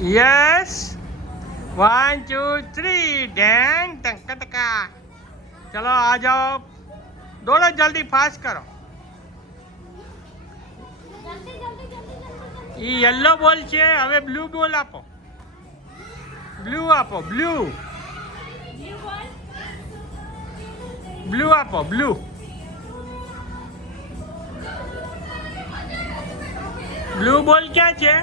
yes 1 2 3 dang टंका टका चलो आ जाओ दौड़ो जल्दी फास्ट करो ये येलो बोल છે હવે બ્લુ બોલ આપો બ્લુ આપો બ્લુ બોલ ક્યાં છે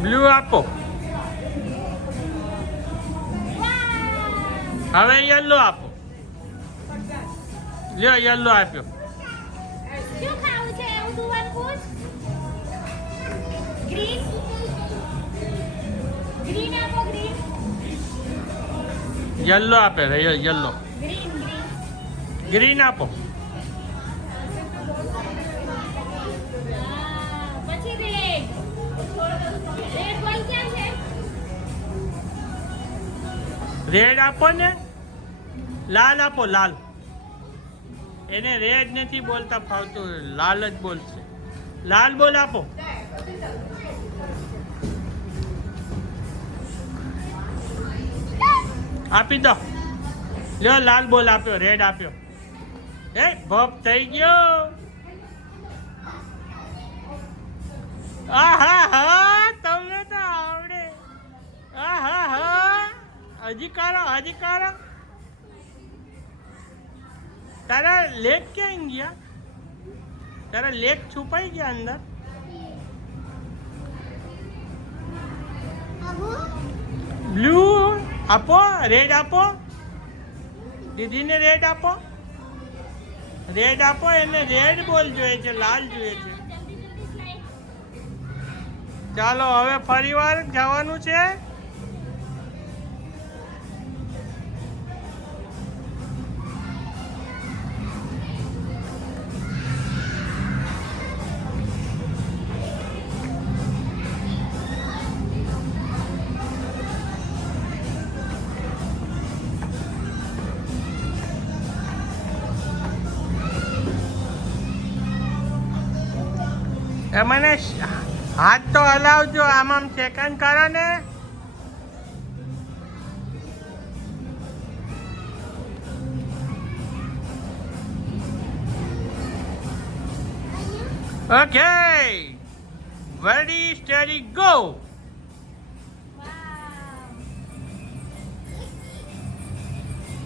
બ્લુ આપો હવે યલો આપો લ્યો યલો આપ્યો શું ખાવું છે એવું દુવાન પૂછ ગ્રીન આપો ગ્રીન યલો આપે યલો ગ્રીન આપો પછી રેડ બોલ ક્યાં છે રેડ આપો ને લાલ આપો લાલ એને રેડ નથી બોલતા ફાવતું લાલ જ બોલશે લાલ બોલ આપો આપી દો લ્યો લાલ બોલ આપ્યો રેડ આપ્યો એ ભપ થઈ ગયો આહા હા તમને તો આવડે આહા હા હજી કરો તારા લેગ ક્યાં ગયા તારા લેગ છુપાઈ ગયા અંદર બ્લુ આપો રેડ આપો દીદીને રેડ આપો એને રેડ બોલ જોઈએ છે લાલ જોઈએ છે ચાલો હવે ફરીવાર જવાનું છે મને હાથ તો હલાવજો આમ સેકન્ડ કરો ને ઓકે રેડી સ્ટેડી ગો